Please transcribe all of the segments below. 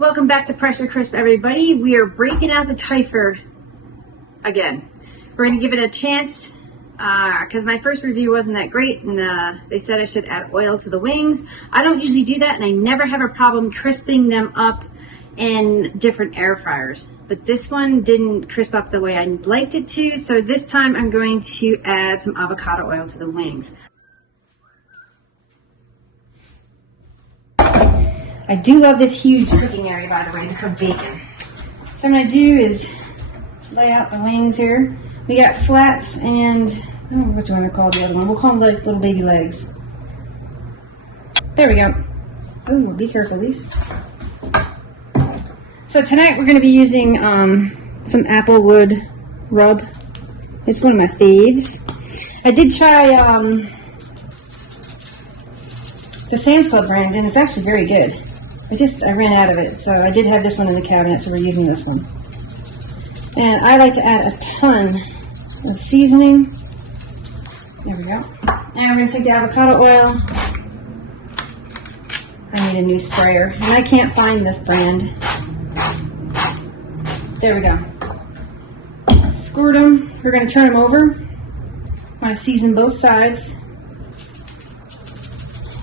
Welcome back to Pressure Crisp, everybody. We are breaking out the Typhur again. We're going to give it a chance because my first review wasn't that great, and they said I should add oil to the wings. I don't usually do that, and I never have a problem crisping them up in different air fryers. But this one didn't crisp up the way I liked it to, so this time I'm going to add some avocado oil to the wings. I do love this huge cooking area, by the way, to cook bacon. So what I'm going to do is just lay out the wings here. We got flats and, I don't know what you want to call the other one. We'll call them like little baby legs. There we go. Oh, be careful, Lise. So tonight we're going to be using some applewood rub. It's one of my faves. I did try the Sam's Club brand, and it's actually very good. I ran out of it, so I did have this one in the cabinet, so we're using this one. And I like to add a ton of seasoning. There we go. And we're going to take the avocado oil. I need a new sprayer, and I can't find this brand. There we go. Squirt them. We're going to turn them over. I want to season both sides.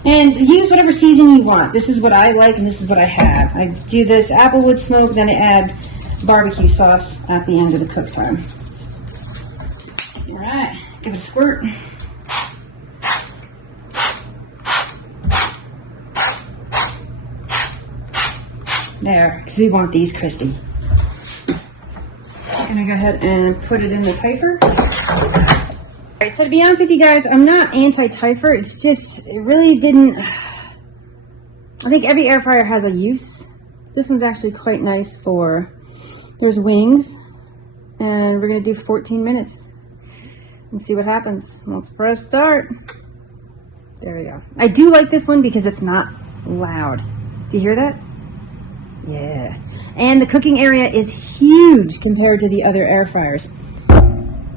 And use whatever seasoning you want. This is what I like, and this is what I have. I do this applewood smoke, then I add barbecue sauce at the end of the cook time. All right, give it a squirt. There, because we want these crispy. I'm going to go ahead and put it in the Typhur. Alright, so to be honest with you guys, I'm not anti-Typhur. It's just, it really didn't, I think every air fryer has a use. This one's actually quite nice for, there's wings, and we're going to do 14 minutes and see what happens. Let's press start. There we go. I do like this one because it's not loud. Do you hear that? Yeah. And the cooking area is huge compared to the other air fryers.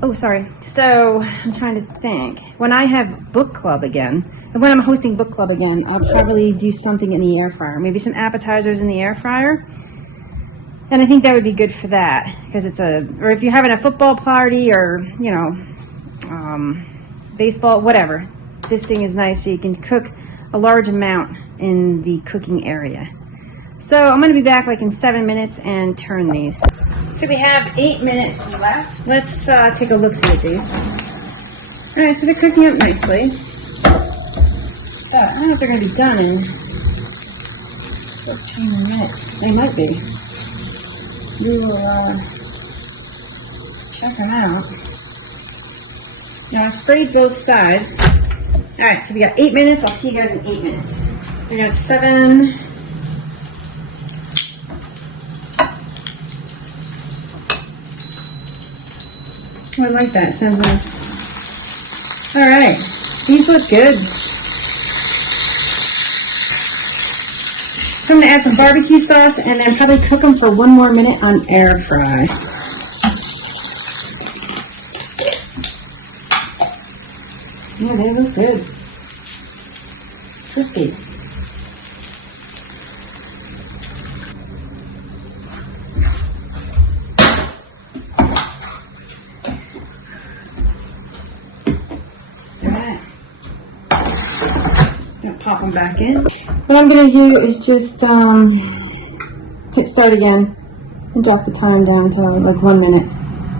Oh, sorry. So I'm trying to think. When I have book club again, and when I'm hosting book club again, I'll probably do something in the air fryer. Maybe some appetizers in the air fryer. And I think that would be good for that because it's or if you're having a football party or, you know, baseball, whatever. This thing is nice so you can cook a large amount in the cooking area. So I'm going to be back like in 7 minutes and turn these. So we have 8 minutes left. Let's take a look-see at these. All right, so they're cooking up nicely. I don't know if they're going to be done in 15 minutes. They might be. We will check them out. Now I sprayed both sides. All right, so we got 8 minutes. I'll see you guys in 8 minutes. We got 7. Oh, I like that. It sounds nice. All right. These look good. So I'm going to add some barbecue sauce and then probably cook them for 1 more minute on air fry. Yeah, they look good. Crispy. Pop them back in. What I'm going to do is just hit start again and drop the time down to like 1 minute.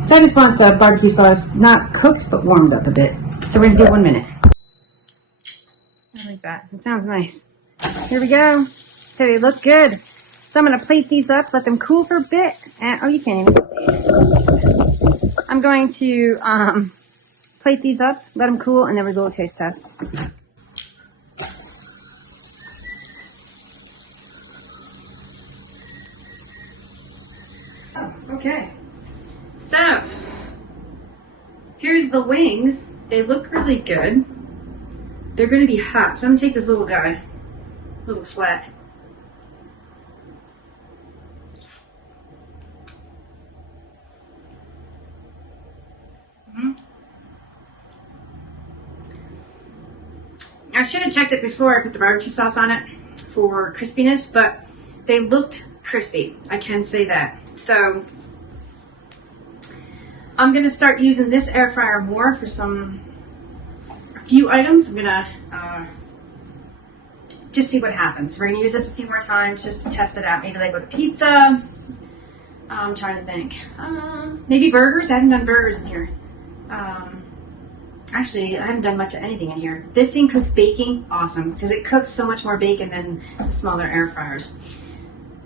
So I just want the barbecue sauce not cooked but warmed up a bit. So we're going to do 1 minute. I like that. It sounds nice. Here we go. So they look good. So I'm going to plate these up, let them cool for a bit. And, oh, you can't even see it. I'm going to plate these up, let them cool, and then we'll do a taste test. Okay, so here's the wings. They look really good. They're going to be hot, so I'm going to take this little guy, little flat. I should have checked it before I put the barbecue sauce on it for crispiness, but they looked crispy. I can say that. So I'm gonna start using this air fryer more for a few items. I'm gonna just see what happens. We're gonna use this a few more times just to test it out. Maybe like with a pizza. I'm trying to think. Maybe burgers. I haven't done burgers in here. Actually, I haven't done much of anything in here. This thing cooks baking, awesome, because it cooks so much more bacon than the smaller air fryers.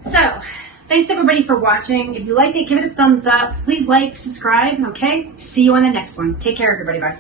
So, thanks everybody for watching. If you liked it, give it a thumbs up. Please like, subscribe, okay? See you on the next one. Take care, everybody. Bye.